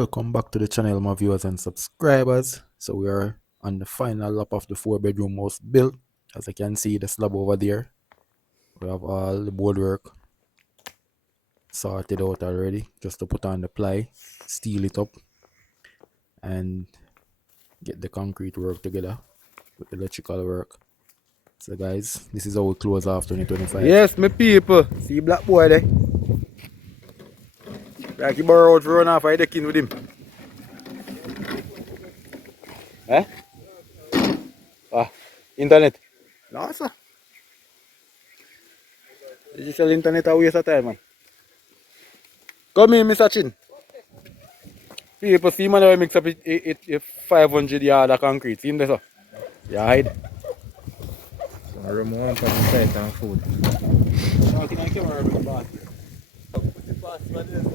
Welcome back to the channel, my viewers and subscribers. So we are on the final lap of the 4-bedroom house built. As you can see, the slab over there, we have all the boardwork sorted out already, just to put on the ply, steel it up, and get the concrete work together with the electrical work. So guys, this is how we close off 2025. Yes, my people. See black boy there. Like he borrow out to run off, I decking with him. Eh? Internet. No, sir. Digital internet a waste of time, man. Come in, Mr. Chin. People see man, I mix up it 500 yard of concrete. See him there, sir? Yeah, hide. So remove from the site and food. Can I camera with the boss here? Put the boss right there, so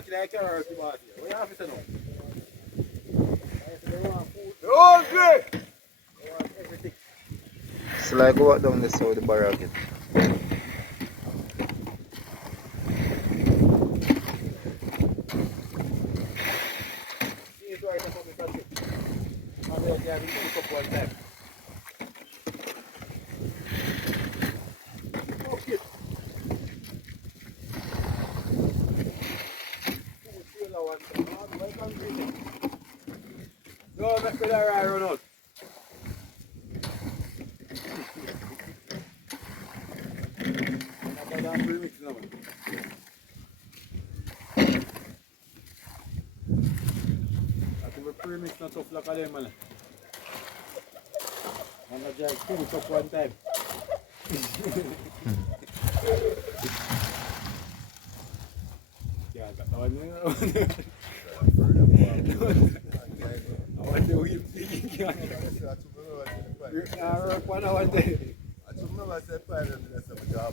can I camera with the boss here? What you have to say now? Oh, great! So like go down this side of the barrack. No, let's go there, right, Ronald. Premix not tough like them, man. And I just put it up one time. Yeah, I got that one. I want to wheel thinking. I work 1 hour a day. I just remember I said 5 minutes of a job.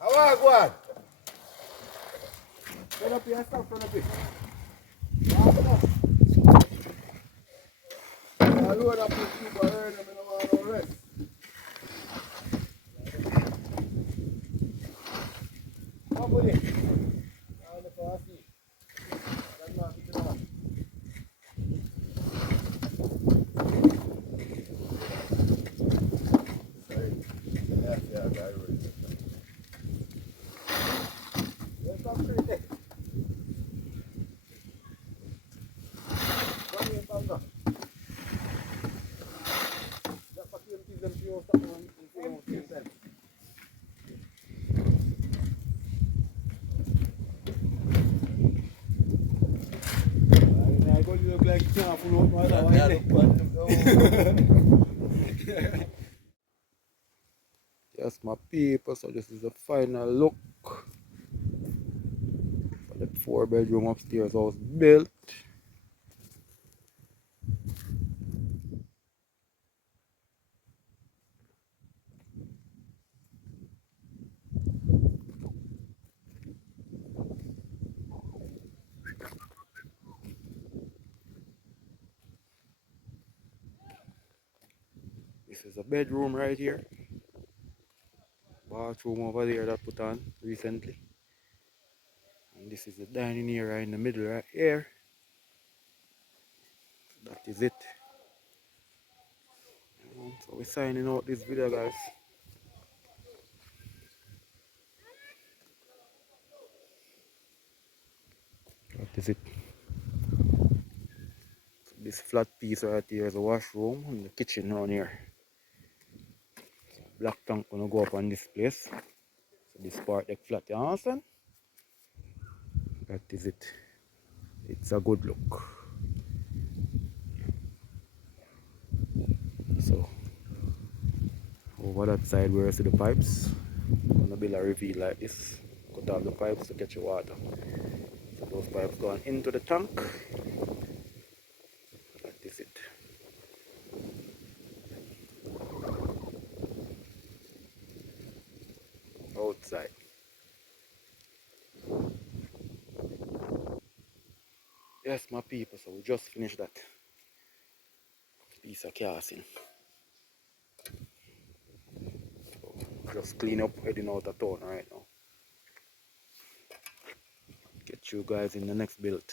How are you going? Turn up your stuff, turn up it. I load up with people early, I don't want no rest. Come with it. I'm the first seat. I'm not picking up. Yeah, I got it. There's some pretty. Come here, Banga. That's what you give them to your stuff and you don't see them. I go to look like you can't pull out my Yes, my people, so this is the final look for the 4-bedroom upstairs house built. This is a bedroom right here. Bathroom over there that I put on recently. And this is the dining area in the middle right here. That is it. So we're signing out this video, guys. That is it. So this flat piece right here is a washroom and the kitchen down here. So black tank gonna go up on this place. So this part deck flat, you understand? That is it. It's a good look. So over that side where you see the pipes, I'm gonna build a reveal like this. Cut off the pipes to catch your water. So those pipes going into the tank. That is it. Outside. Yes, my people, so we just finished that piece of casting. So Just clean up, heading out of town right now. Get you guys in the next build.